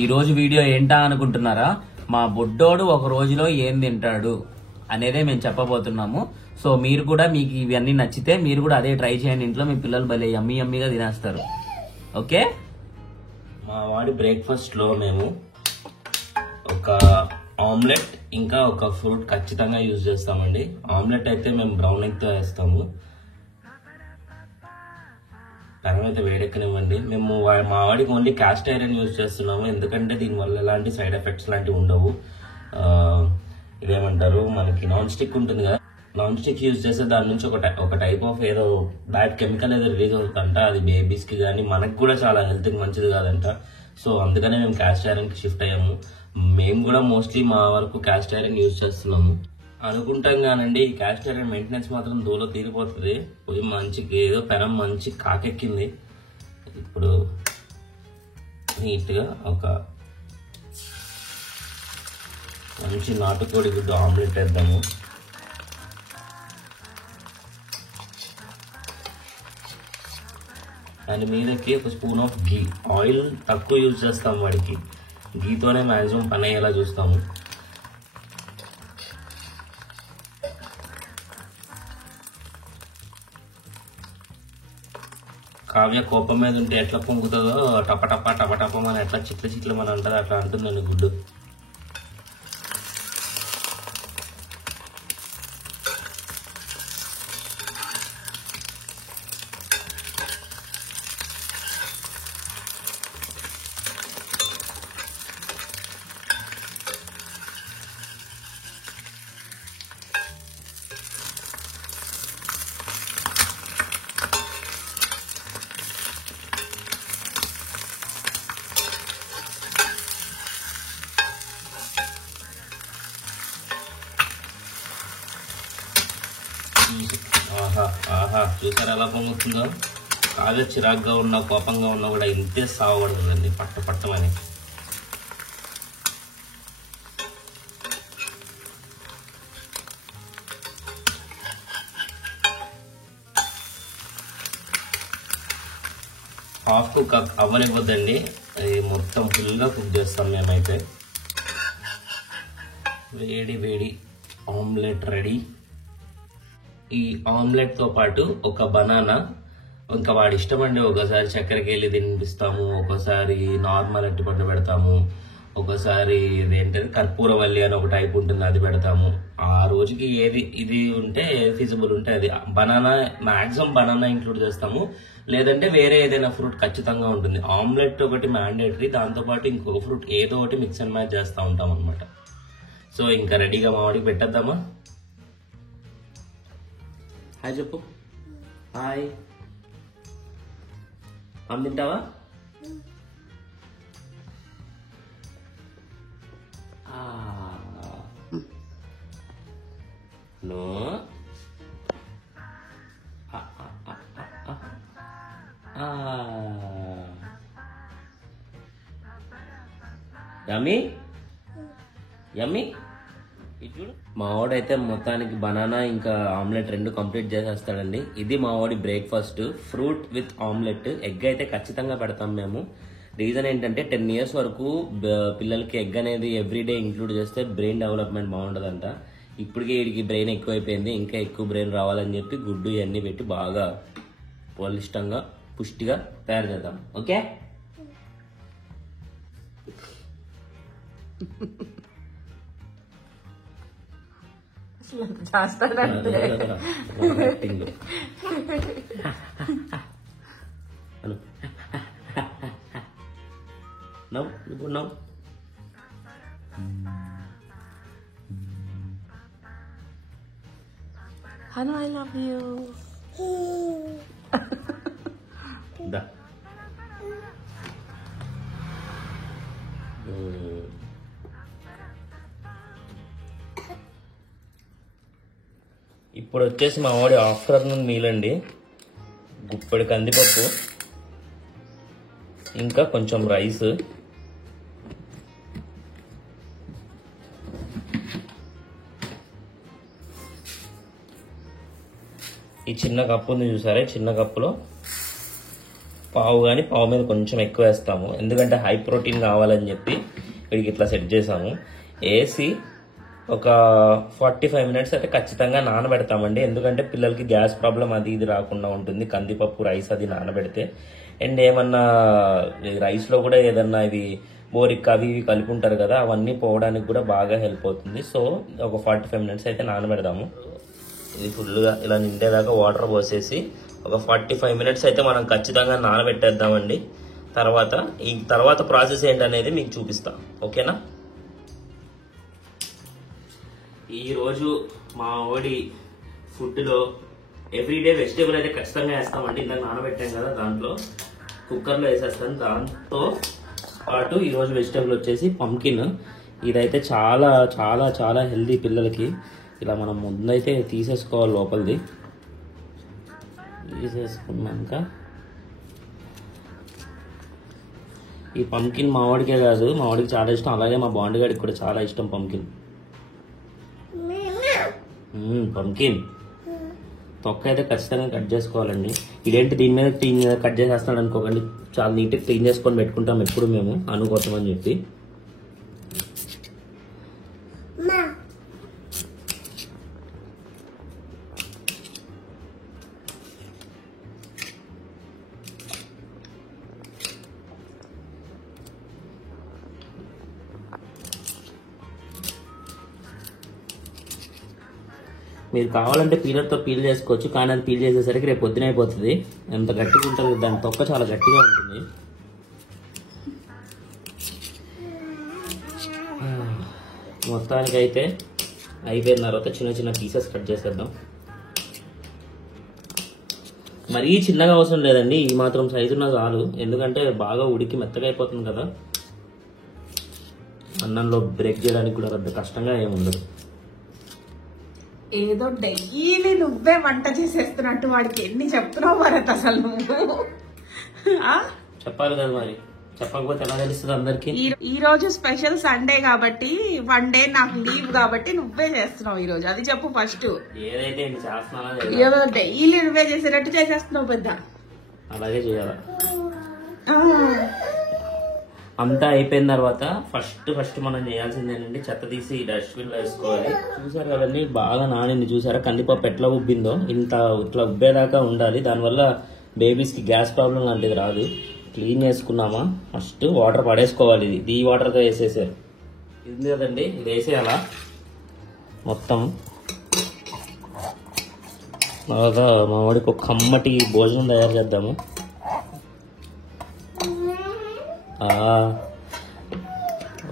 ఈ రోజు వీడియో ఏంటా అనుకుంటున్నారా? మా బుడ్డోడు ఒక రోజులో ఏం తింటాడు అనేదే మేము చెప్పబోతున్నాము. సో మీరు కూడా మీకు ఇవన్నీ నచ్చితే మీరు కూడా అదే ట్రై చేయండి ఇంట్లో. మీ పిల్లలు భలే యమ్మీగా తినేస్తారు. ఓకే, మా వాడి బ్రేక్ఫాస్ట్ లో మేము ఒక ఆమ్లెట్ ఇంకా ఒక ఫ్రూట్ ఖచ్చితంగా యూజ్ చేస్తామండి. ఆమ్లెట్ అయితే మేము బ్రౌన్ ఎగ్ తో వేస్తాము. టైం అయితే వేడెక్కనివ్వండి. మేము మా వాడికి ఓన్లీ క్యాస్ట్ ఐరన్ యూజ్ చేస్తున్నాము, ఎందుకంటే దీనివల్ల ఎలాంటి సైడ్ ఎఫెక్ట్స్ లాంటివి ఉండవు. ఇదేమంటారు, మనకి నాన్ స్టిక్ ఉంటుంది కదా, నాన్ స్టిక్ యూజ్ చేస్తే దాని నుంచి ఒక టైప్ ఆఫ్ ఏదో బ్యాడ్ కెమికల్ ఏదో రిలీజ్ అవుతుందంట. అది బేబీస్ కి కానీ మనకు కూడా చాలా హెల్త్ కి మంచిది కాదంట. సో అందుకనే మేము క్యాస్ట్ ఐరన్ కి షిఫ్ట్ అయ్యాము. మేము కూడా మోస్ట్లీ మా వరకు క్యాస్ట్ ఐరన్ యూజ్ చేస్తున్నాము అనుకుంటాం కానండి. ఈ క్యాస్ట్ ఐరన్ మెయింటెనెన్స్ మాత్రం దూలో తీరిపోతుంది. పోయి మంచి ఏదో పెనం మంచి కాకెక్కింది. ఇప్పుడు నీట్గా ఒక మంచి నాటుకోడి గుడ్డు ఆమ్లెట్ వేద్దాము. దాని మీదకి ఒక స్పూన్ ఆఫ్ గీ. ఆయిల్ తక్కువ యూజ్ చేస్తాము వాడికి, గీతోనే మ్యాక్సిమం పని అయ్యేలా చూస్తాము. కావ్య కోపం మీద ఉంటే ఎట్లా పొంగుతుందో టపటప మన ఎట్లా చిట్ల మన అంటారు, అట్లా అంటుందండి గుడ్డు. ఆహా చూసారు ఎలా పొంగుతుందో. కాగా చిరాగ్గా ఉన్నా కోపంగా ఉన్నా కూడా ఇంతే సావబడుతుందండి పట్టమని. హాఫ్ కుక్ అవ్వనివ్వద్దండి, మొత్తం ఫుల్గా కుక్ చేస్తాం మేమైతే. వేడి ఆమ్లెట్ రెడీ. ఈ ఆమ్లెట్ తో పాటు ఒక బనానా, ఇంకా వాడి ఇష్టం అండి. ఒకసారి చక్కెరకి వెళ్ళి తినిపిస్తాము, ఒకసారి నార్మల్ అరటిపండు పెడతాము, ఒకసారి ఇదేంటంటే కర్పూరవల్లి అని ఒక టైప్ ఉంటుంది, అది పెడతాము. ఆ రోజుకి ఏది ఇది ఉంటే ఫీజిబుల్ ఉంటే అది. బనానా మాక్సిమం బనానా ఇంక్లూడ్ చేస్తాము, లేదంటే వేరే ఏదైనా ఫ్రూట్ ఖచ్చితంగా ఉంటుంది. ఆమ్లెట్ ఒకటి మ్యాండేటరీ, దాంతోపాటు ఇంకొక ఫ్రూట్ ఏదో ఒకటి మిక్స్ అండ్ మ్యాచ్ చేస్తూ ఉంటాం అనమాట. సో ఇంకా రెడీగా మా వాడికి పెట్టేద్దామా? హాయ్ చెప్పు. హాయ్. అమ్మ తింటావా? నో. యమ్మీ యమ్మీ. చూడు, మా వాడైతే మొత్తానికి బనానా ఇంకా ఆమ్లెట్ రెండు కంప్లీట్ చేసేస్తాడండి. ఇది మా వాడి breakfast, fruit with omelette. Egg అయితే ఖచ్చితంగా పెడతాం మేము. రీజన్ ఏంటంటే 10 years వరకు పిల్లలకి ఎగ్ అనేది ఎవ్రీడే ఇంక్లూడ్ చేస్తే బ్రెయిన్ డెవలప్మెంట్ బాగుంటుందంట. ఇప్పటికే వీడికి బ్రెయిన్ ఎక్కువైపోయింది, ఇంకా ఎక్కువ బ్రెయిన్ రావాలని చెప్పి గుడ్డు ఇవన్నీ పెట్టి బాగా బలిష్టంగా పుష్టిగా తయారు చేద్దాం. ఓకే, ఇప్పుడు నవ్వు. Hanu, I love you. Da. ఇప్పుడు వచ్చేసి మా వాడి ఆఫ్టర్నూన్ మీల్ అండి. గుప్పెడు కందిపప్పు, ఇంకా కొంచెం రైస్, ఈ చిన్న కప్పు ఉంది చూసారా, చిన్న కప్పులో పావు కానీ పావు మీద కొంచెం ఎక్కువ వేస్తాము, ఎందుకంటే హై ప్రోటీన్ కావాలని చెప్పి వీడికి ఇట్లా సెట్ చేసాము. వేసి ఒక 45 మినిట్స్ అయితే ఖచ్చితంగా నానబెడతామండి, ఎందుకంటే పిల్లలకి గ్యాస్ ప్రాబ్లం అది ఇది రాకుండా ఉంటుంది కందిపప్పు రైస్ అది నానబెడితే. అండ్ ఏమన్నా రైస్లో కూడా ఏదన్నా ఇవి బోరిక్ అవి ఇవి కలిపి ఉంటారు కదా, అవన్నీ పోవడానికి కూడా బాగా హెల్ప్ అవుతుంది. సో ఒక 45 మినిట్స్ అయితే నానబెడదాము. ఇది ఫుల్గా ఇలా నిండేదాకా వాటర్ పోసేసి ఒక 45 మినిట్స్ అయితే మనం ఖచ్చితంగా నానబెట్టేద్దామండి. తర్వాత ప్రాసెస్ ఏంటనేది మీకు చూపిస్తా, ఓకేనా. ఈరోజు మా ఓడి ఫుడ్లో ఎవ్రీడే వెజిటేబుల్ అయితే ఖచ్చితంగా వేస్తామండి. ఇందాక నానబెట్టాం కదా, దాంట్లో కుక్కర్లో వేసేస్తాను. దాంతో పాటు ఈరోజు వెజిటేబుల్ వచ్చేసి పంకిన్. ఇదైతే చాలా చాలా చాలా హెల్దీ పిల్లలకి. ఇలా మనం ముందైతే తీసేసుకోవాలి, లోపలిది తీసేసుకున్నాక ఈ పంకిన్ మా వాడికే కాదు, మా వాడికి చాలా ఇష్టం, అలాగే మా బాండ్ గాడికి కూడా చాలా ఇష్టం పంకిన్. పంకిన్ తొక్క అయితే ఖచ్చితంగా కట్ చేసుకోవాలండి. ఇదేంటి దీని మీద క్లీన్ కట్ చేసేస్తాడు అనుకోకండి, చాలా నీట్గా క్లీన్ చేసుకొని పెట్టుకుంటాం ఎప్పుడు మేము అనుకోసం అని చెప్పి. మీరు కావాలంటే పీలర్తో పీల్ చేసుకోవచ్చు, కానీ అది పీల్ చేసేసరికి రేపు పొద్దున అయిపోతుంది. ఎంత గట్టిగా ఉంటుంది, దాని తొక్క చాలా గట్టిగా ఉంటుంది. మొత్తానికి అయితే అయిపోయిన తర్వాత చిన్న చిన్న పీసెస్ కట్ చేసేద్దాం. మరీ చిన్నగా అవసరం లేదండి, ఈ మాత్రం సైజున్న చాలు, ఎందుకంటే బాగా ఉడికి మెత్తగా అయిపోతుంది కదా. అన్నంలో బ్రేక్ చేయడానికి కూడా పెద్ద కష్టంగా ఏముండదు. ఏదో డైలీ నువ్వే వంట చేసేస్తున్నట్టు వాడికి ఎన్ని చెప్తున్నావు భరత్ అసలు నువ్వు. చెప్పాలి కదా మరి, చెప్పకపోతే ఎలా తెలుస్తుంది అందరికి. ఈ రోజు స్పెషల్ సండే కాబట్టి, వన్ డే నాకు లీవ్ కాబట్టి నువ్వే చేస్తున్నావు ఈ రోజు, అది చెప్పు ఫస్ట్. ఏదైతే చేస్తున్నా ఏదో డైలీ నువ్వే చేసేటట్టు చేసేస్తున్నావు పెద్ద. అలాగే చేయాలా. అంతా అయిపోయిన తర్వాత ఫస్ట్ మనం చేయాల్సింది ఏంటంటే చెత్త తీసి డస్ట్బిన్ లో వేసుకోవాలి. చూసారు కదండి, బాగా నానింది చూసారా, కందిపప్పు ఎట్లా ఉబ్బిందో, ఇట్లా ఉబ్బేదాకా ఉండాలి. దానివల్ల బేబీస్ కి గ్యాస్ ప్రాబ్లం లాంటిది రాదు. క్లీన్ చేసుకున్నామా, ఫస్ట్ వాటర్ పడేసుకోవాలి. ఇది ఈ వాటర్తో వేసేసారు, ఇది కదండి, ఇది వేసేయాలా మొత్తం. బాగా మా వాడికి ఒక కమ్మటి భోజనం తయారు చేద్దాము.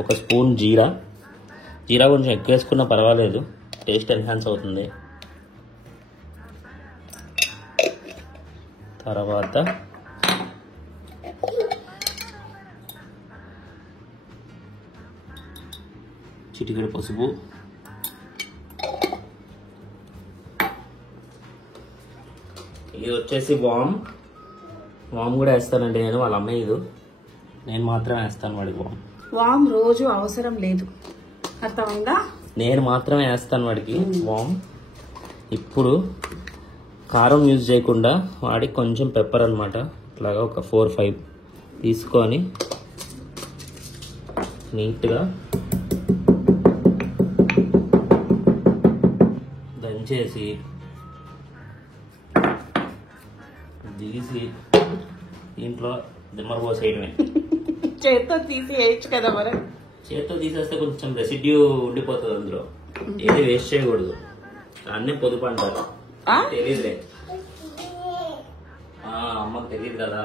ఒక స్పూన్ జీరా కొంచెం ఎక్కువ వేసుకున్నా పర్వాలేదు, టేస్ట్ ఎన్హాన్స్ అవుతుంది. తర్వాత చిటికెడు పసుపు, ఇది వచ్చేసి వామ్ కూడా వేస్తానండి నేను, వాళ్ళ అమ్మాయి ఇది, నేను మాత్రమే వేస్తాను వాడికి వామ్ రోజు అవసరం లేదు, అర్థమైందా. నేను మాత్రమే వేస్తాను వాడికి వామ్. ఇప్పుడు కారం యూజ్ చేయకుండా వాడికి కొంచెం పెప్పర్ అనమాట, ఇట్లాగా ఒక 4-5 తీసుకొని నీట్గా దంచేసి తీసి దీంట్లో దిమ్మర పోసేయడమే. చేత్తో తీసి వేయచ్చు కదా మరి. చేత్తో తీసేస్తే కొంచెం రెసిడ్యూ ఉండిపోతుంది అందులో, ఏది వేస్ట్ చేయకూడదు. అన్నీ పొదుపు అంటారు, తెలీదులే, అమ్మకు తెలియదు కదా.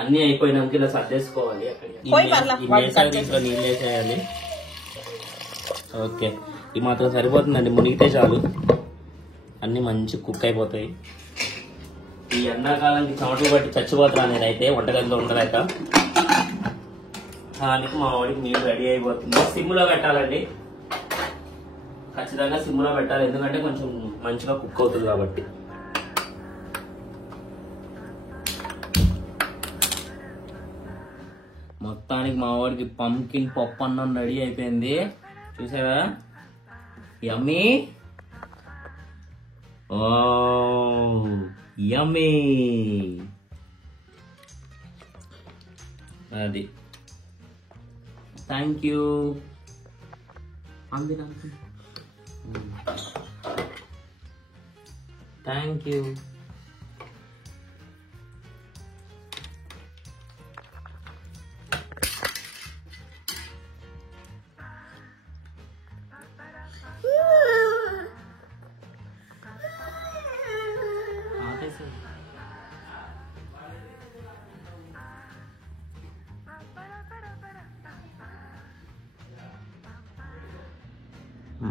అన్నీ అయిపోయినాక ఇలా సర్దేసుకోవాలి. దీంట్లో నీళ్ళు వేసేయాలి. ఓకే, ఇది మాత్రం సరిపోతుందండి, మునిగితే చాలు, అన్నీ మంచి కుక్ అయిపోతాయి. ఈ ఎండాకాలానికి చెమటలు బట్టి చచ్చిపోతాను నేనైతే వంటగదిలో ఉండలేక. దానికి మా వాడికి నీళ్ళు రెడీ అయిపోతుంది. సిమ్లో పెట్టాలండి, ఖచ్చితంగా సిమ్లో పెట్టాలి, ఎందుకంటే కొంచెం మంచిగా కుక్ అవుతుంది కాబట్టి. మొత్తానికి మా వాడికి పంకిన్ పప్పు అన్నం రెడీ అయిపోయింది, చూసారా. యమ్మీ. యమ్మీ. అది థ్యాంక్ యూ. Thank you.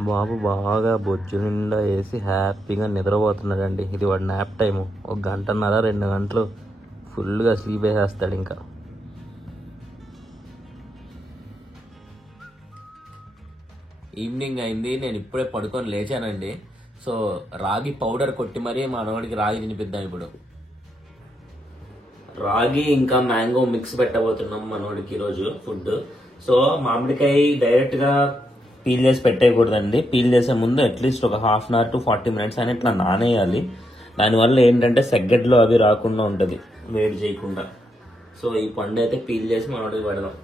బాబు బాగా బొజ్జు నిండా వేసి హ్యాపీగా నిద్రపోతున్నాడండి. ఇది వాడు నాప్ టైము. 1 గంటన్నర 2 గంటలు ఫుల్గా స్లీప్ వేసేస్తాడు. ఇంకా ఈవినింగ్ అయింది, నేను ఇప్పుడే పడుకొని లేచానండి. సో రాగి పౌడర్ కొట్టి మరీ మా మనోడికి రాగి తినిపిద్దాం. ఇప్పుడు రాగి ఇంకా మ్యాంగో మిక్స్ పెట్టబోతున్నాం మనోడికి ఈరోజు ఫుడ్. సో మామిడికాయ డైరెక్ట్ గా పీల్ చేసి పెట్టేయకూడదండి. పీల్ చేసే ముందు అట్లీస్ట్ ఒక 1/2 hour to 40 minutes అని ఇట్లా నానేయాలి. దానివల్ల ఏంటంటే సెగ్గడ్లు అవి రాకుండా ఉంటుంది వేడి చేయకుండా. సో ఈ పండు అయితే పీల్ చేసి మనోడికి పెడదాం.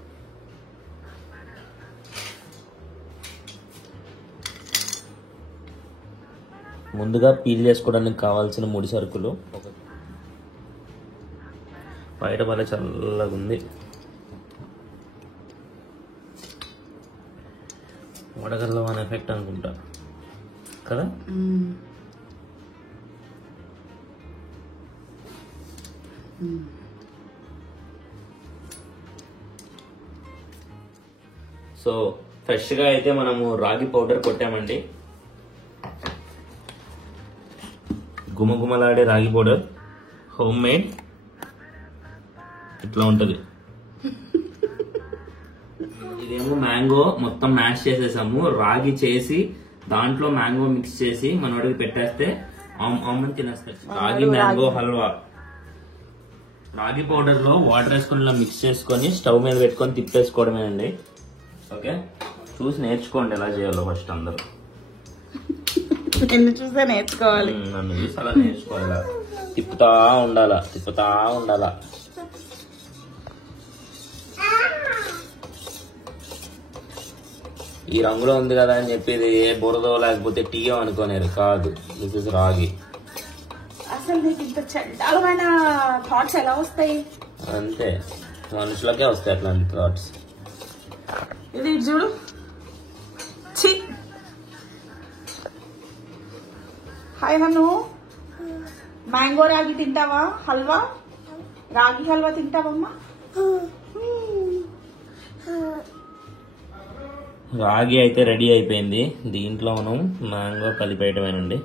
ముందుగా పీల్ చేసుకోవడానికి కావాల్సిన 3 సరుకులు. బయట భలే చల్లగా ఉంది. వడగల్లో అనే ఎఫెక్ట్ అనుకుంటా కదా. సో ఫ్రెష్ గా అయితే మనము రాగి పౌడర్ కొట్టామండి. గుమగుమలాడే రాగి పౌడర్, హోమ్ మేడ్. ఇట్లా ఉంటది. ఇదేమో మ్యాంగో మొత్తం మ్యాష్ చేసేసాము. రాగి చేసి దాంట్లో మ్యాంగో మిక్స్ చేసి మనోడికి పెట్టేస్తే ఆమె తినేస్తాడు. రాగి మ్యాంగో హల్వా. రాగి పౌడర్ లో వాటర్ వేసుకుని ఇలా మిక్స్ చేసుకొని స్టవ్ మీద పెట్టుకొని తిప్పేసుకోవడమేనండి. ఓకే, చూసి నేర్చుకోండి ఎలా చేయాలో ఫస్ట్ అందరూ. నిన్ను చూసే నేర్చుకోవాలి. నన్ను చూసి అలా నేర్చుకోవాలా. తిప్పుతా ఉండాలా. ఈ రంగులో ఉంది కదా అని చెప్పి ఇది ఏ బురదో లేకపోతే టీయో అనుకోనేరు కాదు. దిస్ ఇస్ రాగి. అసలు నీకు ఇంత చండాలమైన థాట్స్ ఎలా వస్తాయి? అంతే, మనుషులకే వస్తాయి అట్లాంటి థాట్స్. ఇది చూడు. హాయ్ హను, మ్యాంగో రాగి తింటావా? హల్వా, రాగి హల్వా తింటావమ్మా? రాగి అయితే రెడీ అయిపోయింది. దీంట్లో మనం మ్యాంగో కలిపేయటమేనండి.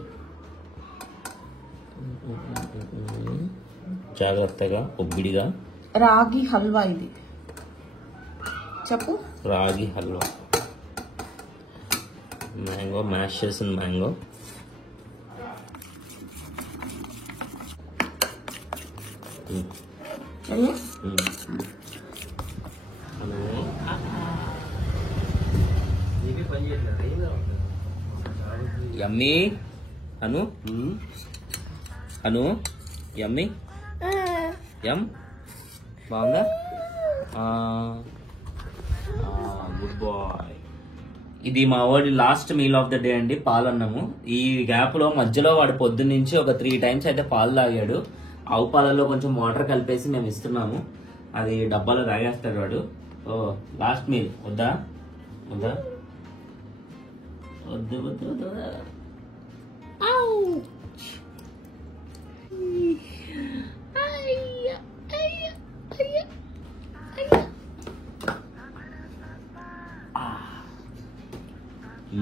జాగ్రత్తగా ఒబ్బిడిగా. రాగి హల్వా ఇది చెప్పు. రాగి హల్వా, మ్యాంగో మ్యాష్ చేసిన మ్యాంగో. యమ్మీ అను, అను యమ్మీ, యమ్ బాగుందా? Good boy. ఇది మా వాడి last meal of the day అండి, పాలన్నము. ఈ గ్యాప్ లో మధ్యలో వాడు పొద్దున్న నుంచి ఒక 3 times అయితే పాలు తాగాడు. ఆవు పాలలో కొంచెం వాటర్ కలిపేసి మేము ఇస్తున్నాము. అది డబ్బాలో తాగేస్తాడు వాడు. Oh last meal. వద్దా వద్దా వద్దు వద్దు వద్దు.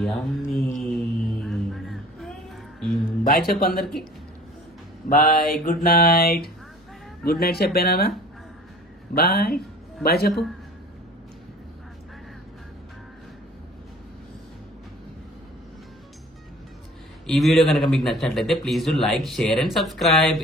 యమ్మీ. బాయ్ చెప్పు అందరికి. Bye, good night. Good night చెప్పానా? బాయ్ బాయ్ చెప్పు. ఈ వీడియో కనుక మీకు నచ్చినట్లయితే please do like, share and subscribe.